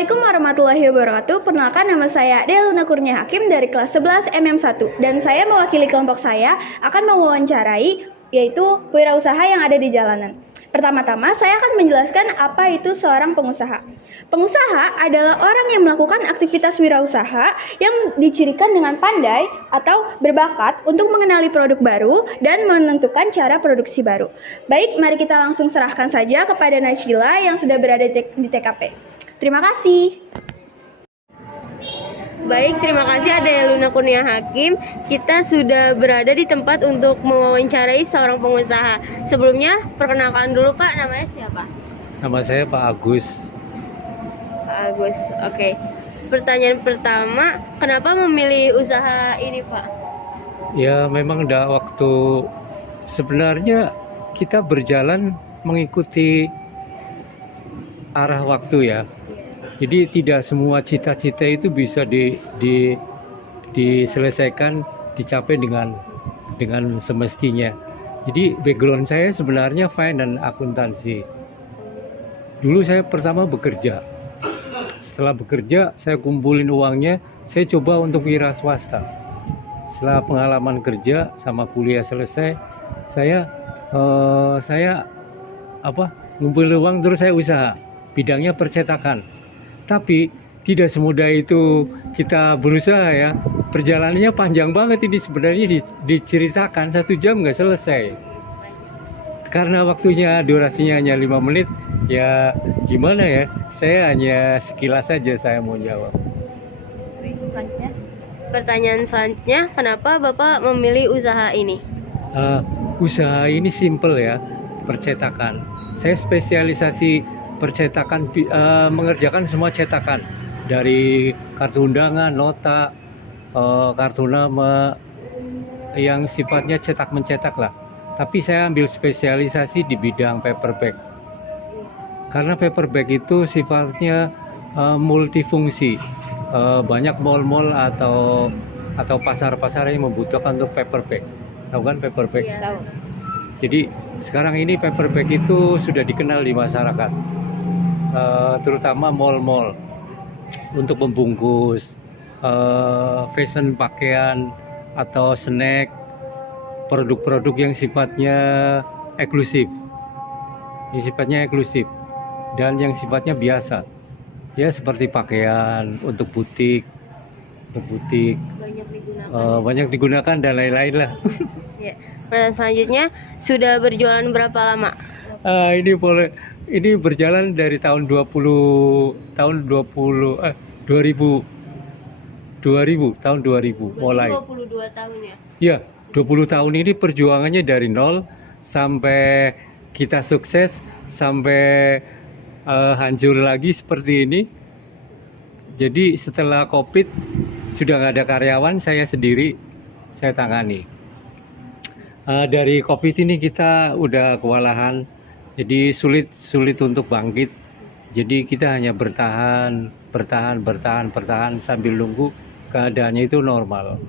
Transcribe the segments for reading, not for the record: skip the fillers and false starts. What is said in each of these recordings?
Assalamualaikum warahmatullahi wabarakatuh. Perkenalkan, nama saya Deluna Kurnia Hakim dari kelas 11 MM1 dan saya mewakili kelompok saya akan mewawancarai yaitu wirausaha yang ada di jalanan. Pertama-tama saya akan menjelaskan apa itu seorang pengusaha. Pengusaha adalah orang yang melakukan aktivitas wirausaha yang dicirikan dengan pandai atau berbakat untuk mengenali produk baru dan menentukan cara produksi baru. Baik, mari kita langsung serahkan saja kepada Naysila yang sudah berada di TKP. Terima kasih. Baik, terima kasih ada Luna Kurnia Hakim. Kita sudah berada di tempat untuk mewawancarai seorang pengusaha. Sebelumnya, perkenalkan dulu Pak, namanya siapa? Nama saya Pak Agus. Pak Agus, oke. Pertanyaan pertama, kenapa memilih usaha ini Pak? Ya memang udah waktu, sebenarnya kita berjalan mengikuti arah waktu ya. Jadi tidak semua cita-cita itu bisa diselesaikan, dicapai dengan semestinya. Jadi background saya sebenarnya finance dan akuntansi. Dulu saya pertama bekerja. Setelah bekerja, saya kumpulin uangnya, saya coba untuk wira swasta. Setelah pengalaman kerja sama kuliah selesai, saya ngumpulin uang terus saya usaha. Bidangnya percetakan. Tapi tidak semudah itu kita berusaha ya. Perjalanannya panjang banget ini, sebenarnya diceritakan 1 jam nggak selesai. Karena waktunya durasinya hanya 5 menit, ya gimana ya, saya hanya sekilas saja saya mau jawab. Pertanyaan selanjutnya, kenapa Bapak memilih usaha ini? Usaha ini simple ya, percetakan. Saya spesialisasi percetakan, mengerjakan semua cetakan dari kartu undangan, nota, kartu nama, yang sifatnya cetak mencetak lah. Tapi saya ambil spesialisasi di bidang paperback. Karena paperback itu sifatnya multifungsi. Banyak mall-mall atau pasar-pasar yang membutuhkan untuk paperback. Tahu kan paperback? Iya. Jadi sekarang ini paperback itu sudah dikenal di masyarakat. Terutama mall-mall untuk membungkus fashion pakaian atau snack, produk-produk yang sifatnya eksklusif, dan yang sifatnya biasa ya, seperti pakaian untuk butik banyak digunakan dan lain-lain lah. Ya. Pertanyaan selanjutnya, sudah berjualan berapa lama? Ini berjalan dari tahun 2000 mulai. 22 tahun ya? Ya, 20 tahun ini perjuangannya dari nol sampai kita sukses, sampai hancur lagi seperti ini. Jadi setelah COVID sudah nggak ada karyawan, saya sendiri saya tangani. Dari COVID ini kita udah kewalahan. Jadi sulit untuk bangkit. Jadi kita hanya bertahan sambil nunggu keadaannya itu normal.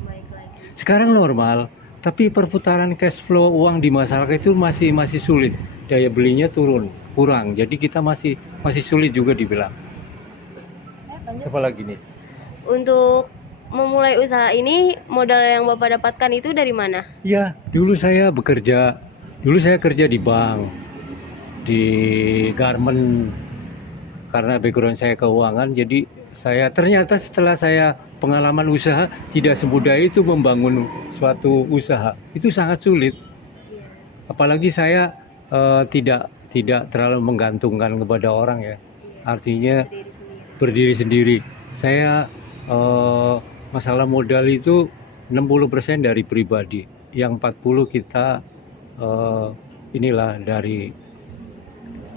Sekarang normal, tapi perputaran cash flow uang di masyarakat itu masih sulit. Daya belinya kurang. Jadi kita masih sulit juga dibilang. Siapa lagi nih? Untuk memulai usaha ini, modal yang Bapak dapatkan itu dari mana? Ya, dulu saya kerja di bank, di garment, karena background saya keuangan. Jadi ternyata setelah saya pengalaman usaha, tidak semudah itu membangun suatu usaha, itu sangat sulit. Apalagi saya tidak terlalu menggantungkan kepada orang ya, artinya berdiri sendiri. Saya masalah modal itu 60% dari pribadi, yang 40 kita dari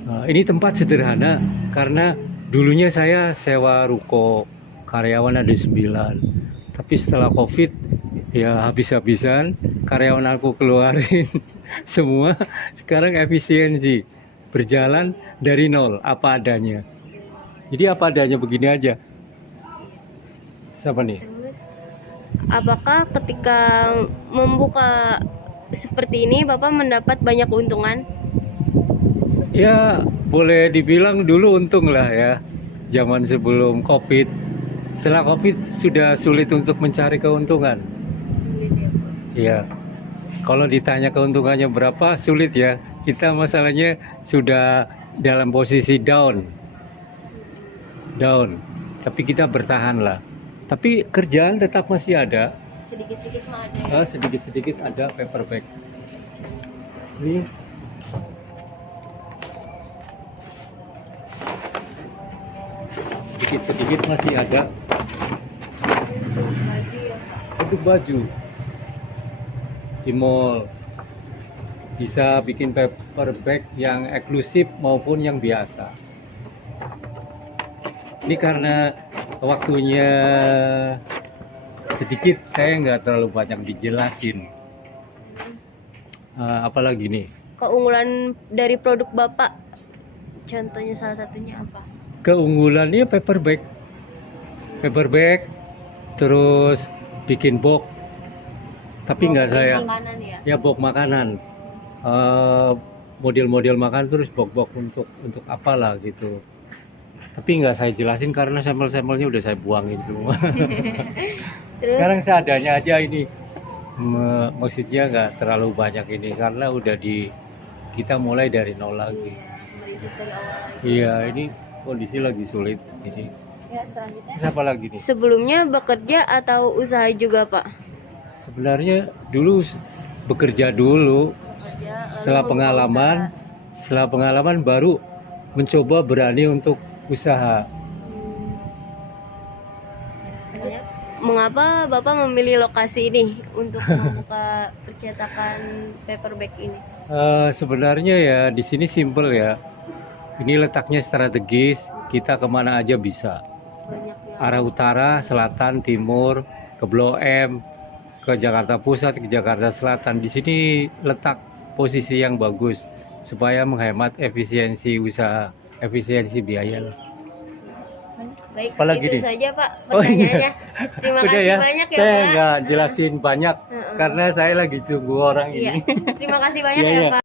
ini tempat sederhana karena dulunya saya sewa ruko, karyawan ada 9. Tapi setelah COVID ya habis-habisan, karyawan aku keluarin semua. Sekarang efisiensi, berjalan dari nol, apa adanya. Jadi apa adanya begini aja. Siapa nih? Apakah ketika membuka seperti ini Bapak mendapat banyak keuntungan? Ya boleh dibilang dulu untung lah ya. zaman sebelum COVID. Setelah COVID sudah sulit untuk mencari keuntungan. Iya. Kalau ditanya keuntungannya berapa, sulit ya. Kita masalahnya sudah dalam posisi down. Down. Tapi kita bertahan lah. Tapi kerjaan tetap masih ada. Sedikit-sedikit mah ada. Sedikit-sedikit ada paper bag. Ini sedikit-sedikit masih ada untuk baju di mall. Bisa bikin paper bag yang eksklusif maupun yang biasa. Ini karena waktunya sedikit, saya nggak terlalu banyak dijelasin. Apalagi nih, Keunggulan dari produk Bapak, contohnya salah satunya apa? keunggulannya paper bag, terus bikin box, tapi nggak saya, Makanan ya. ya box makanan, model-model makan, terus box untuk apalah gitu. Tapi nggak saya jelasin karena sampel-sampelnya udah saya buangin semua. Terus Sekarang seadanya aja ini. Maksudnya nggak terlalu banyak ini karena udah kita mulai dari nol lagi. merintis dari awal lagi. Iya, ini kondisi lagi sulit ini. Ya, selanjutnya. Terus apa lagi nih? Sebelumnya bekerja atau usaha juga Pak? Sebenarnya dulu bekerja dulu, Bekerja, lalu setelah pengalaman baru mencoba berani untuk usaha. Mengapa Bapak memilih lokasi ini untuk membuka percetakan paper bag ini? Sebenarnya ya di sini simple ya. Ini letaknya strategis, kita kemana aja bisa. Banyak yang Arah utara, selatan, timur, ke Blok M, ke Jakarta Pusat, ke Jakarta Selatan. Di sini letak posisi yang bagus supaya menghemat efisiensi usaha, efisiensi biaya lah. baik, Apalagi itu nih? saja Pak Oh, iya. pertanyaannya. Terima Udah kasih ya, banyak ya saya Pak. nggak jelasin banyak Heeh. karena saya lagi tunggu orang Iya. ini. Terima kasih banyak Iya, ya iya. Pak.